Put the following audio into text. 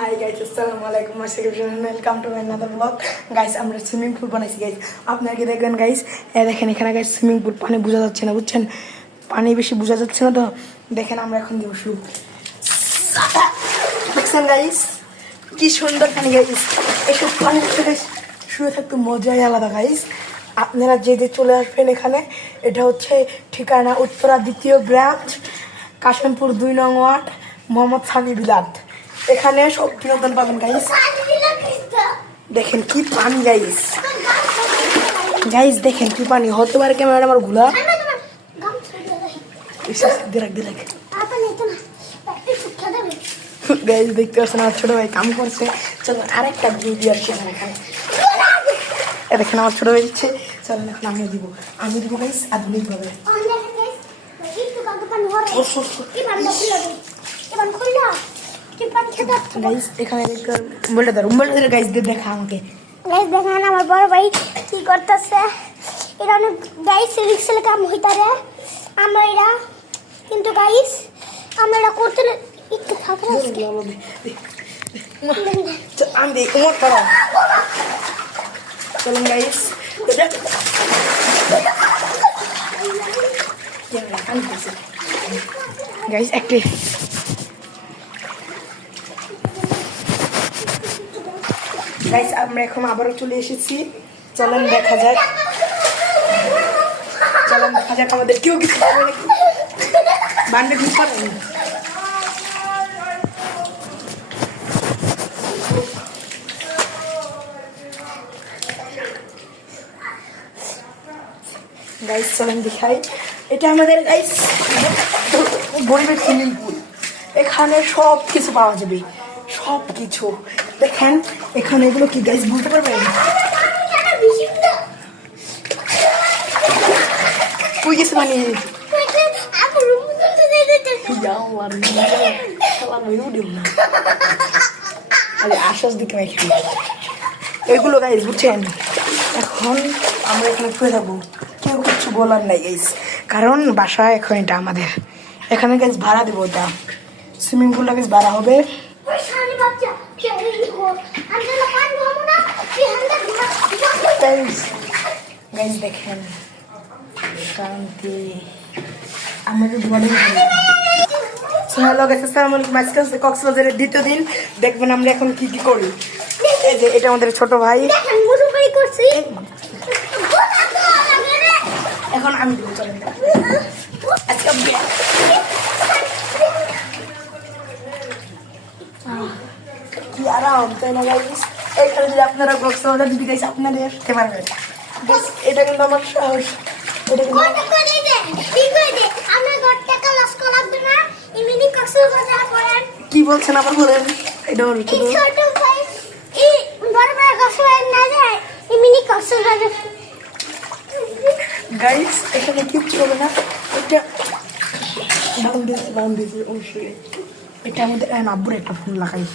Hi guys, আসসালামু আলাইকুম, welcome to my another blog. Guys, আমরা সুইমিং পুল বানাইছি গাইস। আপনারা কি দেখবেন গাইস? দেখেন এখানে গাইস সুইমিং পুল, পানি বোঝা যাচ্ছে না, বুঝছেন? পানি বেশি বোঝা যাচ্ছে না তো দেখেন আমরা এখন দিব শুরু। দেখছেন গাইস কি সুন্দর পানি গাইস। এসব পানি শুয়ে থাকতে মজাই আলাদা গাইস। আপনারা যে চলে আসবেন এখানে, এটা হচ্ছে ঠিকানা উত্তরা 2 ব্রাঞ্চ, কাশিমপুর 2 নং ওয়ার্ড, মোহাম্মদ সানি বিলাত। এখানে সব বিনোদন পাবেন গাইস। দেখেন কি পানি গাইস, গাইস দেখেন কি পানি। হতে পারে ক্যামেরা আমার ঘোলা। গাইস দেখতে পাচ্ছেন আমার ছোট ভাই কাম করছে। চলো আরেকটা ভিডিও আসছে এখানে। দেখেন আমার ছোট ভাই দিচ্ছে। চলেন এখন আমি দিব গাইস আধুনিক ভাবে। এখানে গাইস দেখা আমাকে গাইস দেখেন আমার বড় ভাই কি করতেছে। এটা অনেক গাইস রিক্সের কাম হইতারে আমরা, কিন্তু গাইস আমরা এটা করতে একটু থাকে আমি দেখি মোট করা। চলুন গাইস, গাইস একটি গাইস আমরা এখন আবারও চলে এসেছি। চলেন দেখা যাক আমাদের কেউ কিছু পাবে নাকি। বান্ডে ঢুক পারেন গাইস, চলেন দেখাই। এটা আমাদের গাইস গরিবের সুইমিং পুল। এখানে সব কিছু পাওয়া যাবে, সব কিছু। দেখেন এখানে এগুলো কি গাইস বলতে পারবেন? কই গেছে মানে আশ্বাস দিকে এগুলো গাইস, বুঝছেন? এখন আমরা এখানে শুয়ে থাকবো, কেউ কিছু বলার নাই গাইস, কারণ বাসা এখন এটা আমাদের। এখানে গাইস ভাড়া দেবো, এটা সুইমিং পুলটা গাইস ভাড়া হবে। গাইস দেখেন শান্তি আমাদের হ্যালো গাইস, আসসালামু আলাইকুম। আজকে হচ্ছে কক্সবাজারের 2য় দিন। দেখবেন আমরা এখন কি কি করি। এই যে এটা আমাদের ছোট ভাই। এখন আমি দেবো, চলেন। আজকে কি আরাম, তাই না গাইস? এইখানে যদি আপনারা কক্সবাজার যদি গাইস আপনারা আসতে পারবেন। এটা কিন্তু আমার সাহস। কি বলছেন আবার বলেন? এটা গাইস এখানে কিচ্ছু হবে না। এটা বাউন্ডারি অবশ্যই। এটা আমাদের আব্বুর একটা ফোন লাগাই।